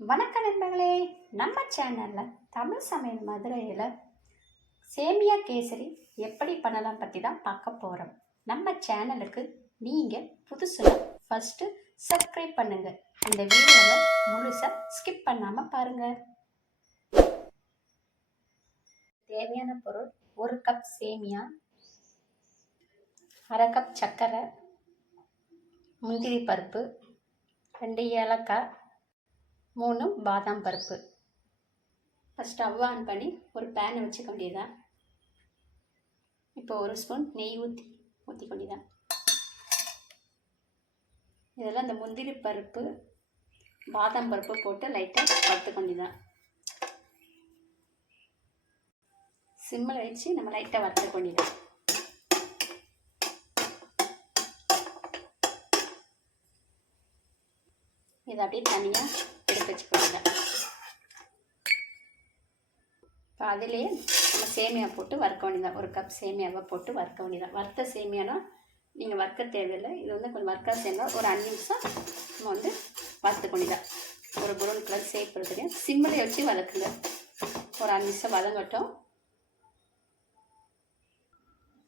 வணக்கம் நண்பர்களே. நம்ம சேனலில் தமிழ் சமையல் மதுரையில் சேமியா கேசரி எப்படி பண்ணலாம் பற்றி தான் பார்க்க போகிறோம் நம்ம சேனலுக்கு நீங்கள் புதுசுல ஃபஸ்ட்டு சப்ஸ்கிரைப் பண்ணுங்கள் இந்த வீடியோவை முழுசாக ஸ்கிப் பண்ணாமல் பாருங்கள் தேவையான பொருள் ஒரு கப் சேமியா அரை கப் சர்க்கரை முந்திரி பருப்பு ரெண்டு ஏலக்காய் மூணு பாதாம் பருப்பு. ஃபஸ்ட் ஸ்டவ் ஆன் பண்ணி ஒரு பேனை வச்சுக்க வேண்டியதான் இப்போ ஒரு ஸ்பூன் நெய் ஊற்றி ஊற்றிக்க வேண்டியதான் இதெல்லாம் இந்த முந்திரி பருப்பு பாதாம் பருப்பு போட்டு லைட்டாக வறுத்துக்க வேண்டியதான் சிம்மில் வச்சு நம்ம லைட்டாக வறுத்துக்க வேண்டியதான் இதை அப்படியே தனியாக எடுத்து வச்சுக்கோங்க இப்போ அதுலேயே நம்ம சேமியா போட்டு வறுக்க வேண்டியதான் ஒரு கப் சேமியாவை போட்டு வறுக்க வேண்டியதான் வறுத்த சேமியானா நீங்கள் வறுக்க தேவையில்லை. இது வந்து கொஞ்சம் வறுக்க சேர்ந்தால் ஒரு அஞ்சு நிமிஷம் நம்ம வந்து வறுத்து வேண்டியதான் ஒரு ப்ரௌன் கலர் சேப் தெரியும். சிம்மில் வச்சு வளர்க்குங்க ஒரு அஞ்சு நிமிஷம் வதங்கட்டும்.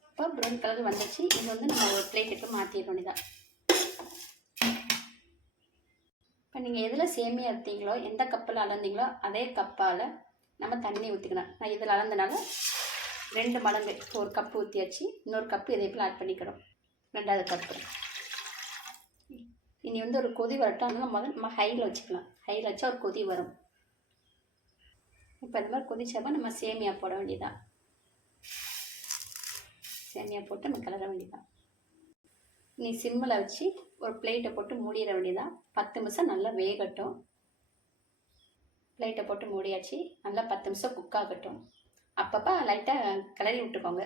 இப்போ ப்ரௌன் கலர் வந்துச்சு. இது வந்து நம்ம ஒரு பிளேட்டுக்கு மாற்றிட வேண்டியதான் இப்போ நீங்கள் எதில் சேமியா எடுத்தீங்களோ எந்த கப்பில் அளந்தீங்களோ அதே கப்பால் நம்ம தண்ணி ஊற்றிக்கணும் நான் இதில் அளந்தனால ரெண்டு மடங்கு. இப்போ ஒரு கப்பு ஊற்றியாச்சு இன்னொரு கப்பு இதே போல் ஆட் பண்ணிக்கிறோம். ரெண்டாவது கப்பு. இனி வந்து ஒரு கொதி வரட்டும். அதனால் முதல்ல நம்ம ஹையில் வச்சுக்கலாம். ஹையில் வச்சா ஒரு கொதி வரும். இப்போ இந்த மாதிரி கொதிச்சப்போ நம்ம சேமியா போட வேண்டியதான் சேமியா போட்டு நம்ம கிளற வேண்டியதான் நீ சிம்மில் வச்சு ஒரு பிளேட்டை போட்டு மூடிட வேண்டியதான் பத்து நிமிஷம் நல்லா வேகட்டும். பிளேட்டை போட்டு மூடியாச்சு. நல்லா பத்து நிமிஷம் குக் ஆகட்டும். அப்பப்போ லைட்டாக கிளறி விட்டுக்கோங்க.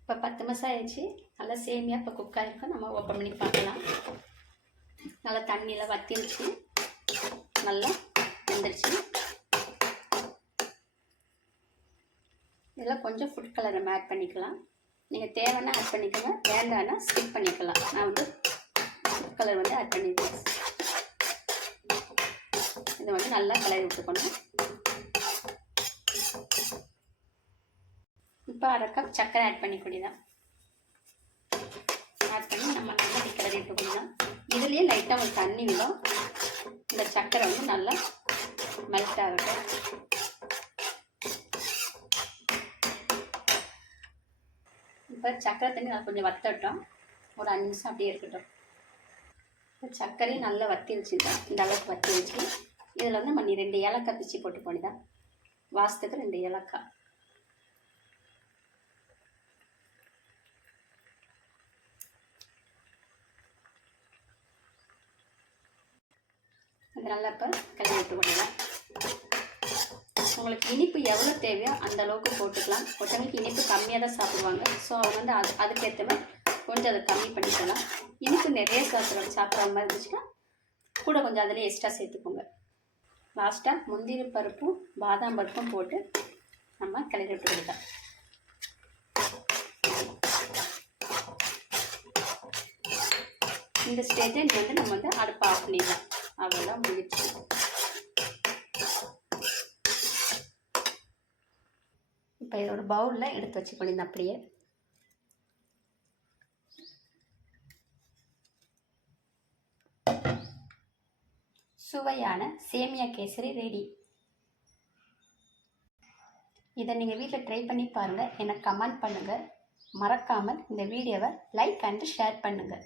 இப்போ பத்து நிமிஷம் ஆயிடுச்சு. நல்லா சேமியாக இப்போ குக் ஆகிருக்கும் நம்ம ஓப்பன் பண்ணி பார்க்கலாம். நல்லா தண்ணியில் வத்திருச்சு. நல்லா வெந்துருச்சு. இதெல்லாம் கொஞ்சம் ஃபுட் கலர் நம்ம ஆட் பண்ணிக்கலாம். நீங்கள் தேவைன்னா ஆட் பண்ணிக்கோங்க. வேண்டான்னா ஸ்கிப் பண்ணிக்கலாம். நான் வந்து கலர் வந்து ஆட் பண்ணிடுறேன். இதை வந்து நல்லா கலரி விட்டுக்கணும் இப்போ அரை கப் சர்க்கரை ஆட் பண்ணிக்கூடியதான் ஆட் பண்ணி நம்ம நல்லா கிளறி விட்டுக்கணும் இதுலேயே லைட்டாக ஒரு தண்ணி விடும். இந்த சர்க்கரை வந்து நல்லா மெல்ட் ஆகட்டும். இப்போ சக்கரை தண்ணி நல்லா கொஞ்சம் வத்தட்டும். ஒரு அஞ்சு நிமிஷம் அப்படியே இருக்கட்டும். இப்போ சர்க்கரையும் நல்லா வத்திருச்சு இந்த அளவுக்கு வத்திருச்சு. இதில் வந்து மணி ரெண்டு ஏலக்காய் பிச்சு போட்டு போனிதான். வாசத்துக்கு ரெண்டு ஏலக்காய். அது நல்லா இப்போ கழுவி விட்டு போடலாம் உங்களுக்கு இனிப்பு எவ்வளோ தேவையோ அந்த அளவுக்கு போட்டுக்கலாம். ஒருத்தவங்களுக்கு இனிப்பு கம்மியாக தான் சாப்பிடுவாங்க. ஸோ அவங்க வந்து அது அதுக்கேற்ற மாதிரி கொஞ்சம் அதை கம்மி பண்ணிக்கலாம். இனிப்பு நிறைய சாப்பிட்ற சாப்பிட்ற மாதிரி இருந்துச்சுன்னா கூட கொஞ்சம் அதிலே எக்ஸ்ட்ரா சேர்த்துக்கோங்க. லாஸ்ட்டாக முந்திரி பருப்பும் பாதாம் பருப்பும் போட்டு நம்ம கிளறி விட்டு கொடுக்கலாம் இந்த ஸ்டேஜில் வந்து நம்ம வந்து அடுப்பு இப்போ ஒரு பவுலில் எடுத்து வச்சுக்கொள்ளிங்க அப்படியே. சுவையான சேமியா கேசரி ரெடி இதை நீங்கள் வீட்டில் ட்ரை பண்ணி பாருங்கள் எனக்கு கமெண்ட் பண்ணுங்கள் மறக்காமல் இந்த வீடியோவை லைக் அண்டு ஷேர் பண்ணுங்கள்